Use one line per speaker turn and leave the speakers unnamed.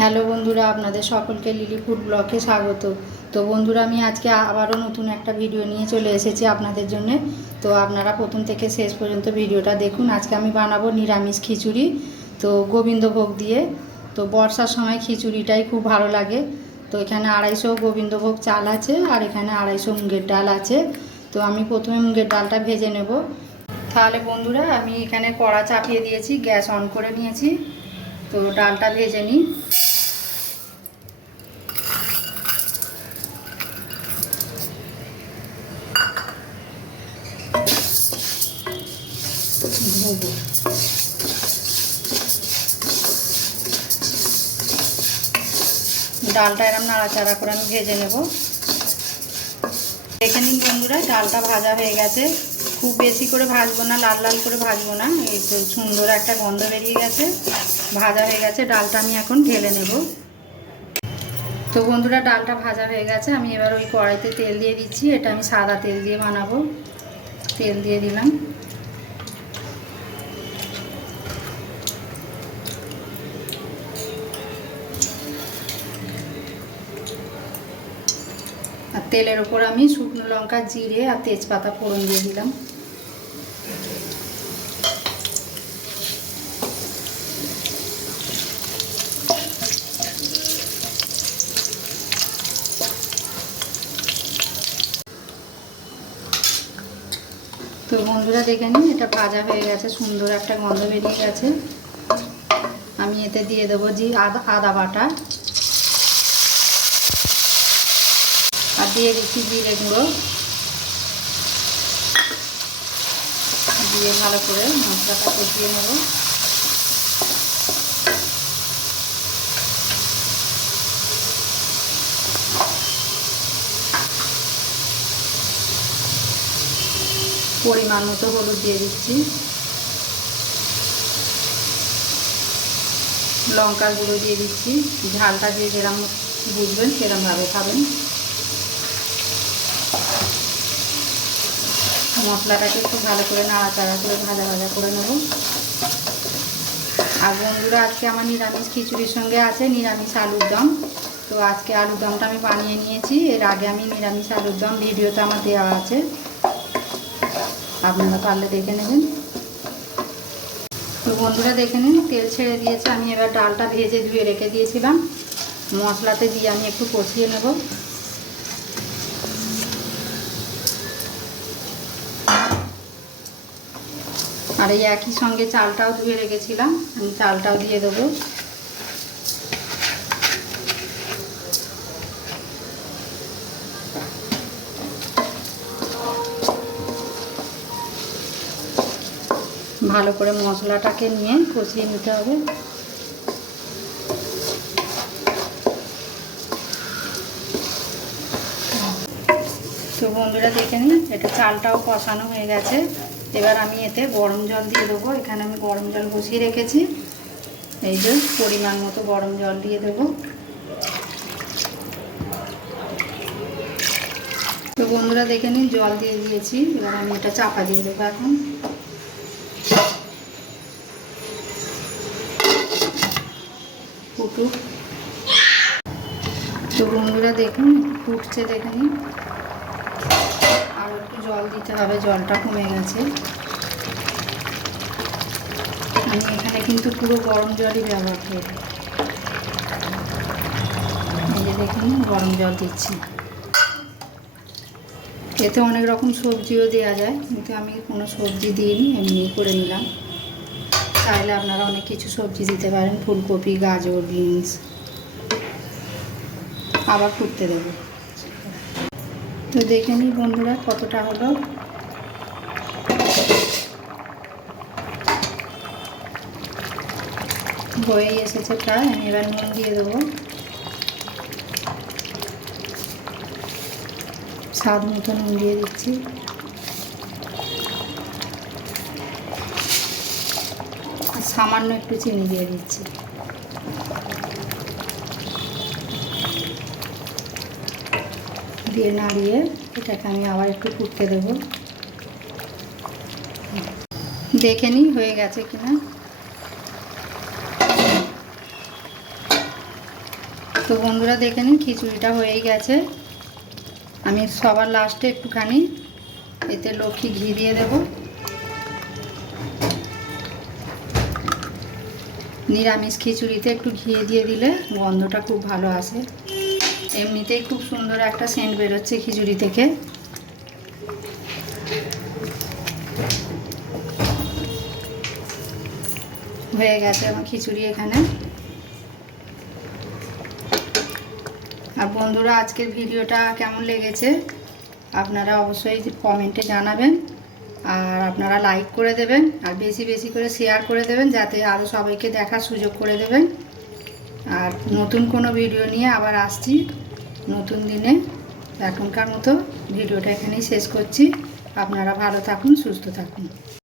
Hello বন্ধুরা, আপনাদের সকলকে লিলি ফুড ব্লকে স্বাগত। তো বন্ধুরা, আমি আজকে আবারও নতুন একটা ভিডিও নিয়ে চলে এসেছি আপনাদের জন্য। তো আপনারা প্রথম থেকে শেষ পর্যন্ত ভিডিওটা দেখুন। আজকে আমি বানাবো নিরামিষ খিচুড়ি, তো গোবিন্দভোগ দিয়ে। তো বর্ষার সময় খিচুড়িটাই খুব ভালো লাগে। তো এখানে আড়াইশো গোবিন্দভোগ চাল আছে আর এখানে আড়াইশো মুগের ডাল আছে। তো আমি প্রথমে মুগের ডালটা ভেজে নেব। তাহলে বন্ধুরা, আমি এখানে কড়া চাপিয়ে দিয়েছি, গ্যাস অন করে নিয়েছি। তো ডালটা ভেজে নিই। ডালটা এরম নাড়াচাড়া করে আমি ভেজে নেব। দেখে নিন বন্ধুরা, ডালটা ভাজা হয়ে গেছে। খুব বেশি করে ভাজবো না, লাল লাল করে ভাজবো না। এই তো সুন্দর একটা গন্ধ বেরিয়ে গেছে। ভাজা হয়ে গেছে, ডালটা আমি এখন ঢেলে নেব। তো বন্ধুরা, ডালটা ভাজা হয়ে গেছে। আমি এবার ওই কড়াইতে তেল দিয়ে দিচ্ছি। এটা আমি সাদা তেল দিয়ে বানাবো। তেল দিয়ে দিলাম। আর তেলের ওপর আমি শুকনো লঙ্কা, জিরে আর তেজপাতা ফোড়ন দিয়ে দিলাম। তো বন্ধুরা দেখে নিন, এটা ভাজা হয়ে গেছে, সুন্দর একটা গন্ধ বেরিয়ে গেছে। আমি এতে দিয়ে দেবো জি আদা আদা বাটা। দিয়ে দিচ্ছি জিরে গুঁড়ো। দিয়ে ভালো করে মশলাটা কষিয়ে নেব। পরিমাণ মতো হলুদ দিয়ে দিচ্ছি। লঙ্কা গুঁড়ো দিয়ে দিচ্ছি। ঝালটা দিয়ে যেরকম বুঝবেন সেরকমভাবে খাবেন। মশলাটাকে একটু ভালো করে নাড়াচাড়া করে ভাজা ভাজা করে নেব। আর বন্ধুরা, আজকে আমার নিরামিষ খিচুড়ির সঙ্গে আছে নিরামিষ আলুর দম। তো আজকে আলুর দমটা আমি বানিয়ে নিয়েছি। এর আগে আমি নিরামিষ আলুর দম ভিডিওতে আমার দেওয়া আছে। আপনারা পারলে দেখে নেবেন। তো বন্ধুরা, দেখে নিন, তেল ছেড়ে দিয়েছে। আমি এবার ডালটা ভেজে ধুয়ে রেখে দিয়েছিলাম। মশলাতে দিয়ে আমি একটু কষিয়ে নেব। আর এই একই সঙ্গে চালটাও ধুয়ে রেখেছিলাম, আমি চালটাও দিয়ে দেবো। ভালো করে মশলাটাকে নিয়ে কষিয়ে নিতে হবে। তো বন্ধুরা দেখে নিন, এটা চালটাও কষানো হয়ে গেছে। এবার আমি এতে গরম জল দিয়ে দেবো। এখানে আমি গরম জল বসিয়ে রেখেছি। এই যে পরিমাণ মতো গরম জল দিয়ে দেবো। তো বন্ধুরা, দেখে নিন, জল দিয়ে দিয়েছি। এবার আমি এটা চাপা দিয়ে দেবো এখন। ফুটুক। তো বন্ধুরা, দেখুন, ফুটছে, দেখে নিন। আরও একটু জল দিতে হবে, জলটা কমে গেছে। আমি এখানে কিন্তু পুরো গরম জলই ব্যবহার করব এই যে দেখুন, গরম জল দিচ্ছি। এতে অনেক রকম সবজিও দেওয়া যায়, কিন্তু আমি কোনো সবজি দিইনি এমনি করে নিলাম। চাইলে আপনারা অনেক কিছু সবজি দিতে পারেন, ফুলকপি, গাজর, বিনস, আবার ফুটতে দেবো। তো দেখে নিই বন্ধুরা কতটা হলো। হয়েই এসেছে প্রায় আমি এবার নুন দিয়ে দেবো। স্বাদ মতো নুন দিয়ে দিচ্ছি। সামান্য একটু চিনি দিয়ে দিচ্ছি। দিয়ে নাড়িয়ে এটাকে আমি আবার একটু ফুটতে দেবো। দেখে নিই হয়ে গেছে কিনা। তো বন্ধুরা, দেখে নিন, খিচুড়িটা হয়েই গেছে। আমি সবার লাস্টে একটুখানি এতে লক্ষ্মী ঘি দিয়ে দেব। নিরামিষ খিচুড়িতে একটু ঘি দিয়ে দিলে গন্ধটা খুব ভালো আসে। এমনিতেই খুব সুন্দর একটা সেন্ট বেরোচ্ছে খিচুড়ি থেকে। হয়ে গেছে আমার খিচুড়ি এখানে। আর বন্ধুরা, আজকের ভিডিওটা কেমন লেগেছে? আপনারা অবশ্যই কমেন্টে জানাবেন আর আপনারা লাইক করে দেবেন আর বেশি বেশি করে শেয়ার করে দেবেন, যাতে আরও সবাইকে দেখার সুযোগ করে দেবেন। আর নতুন কোনো ভিডিও নিয়ে আবার আসছি। নতুন দিনে এখনকার মতো ভিডিওটা এখানেই শেষ করছি। আপনারা ভালো থাকুন, সুস্থ থাকুন।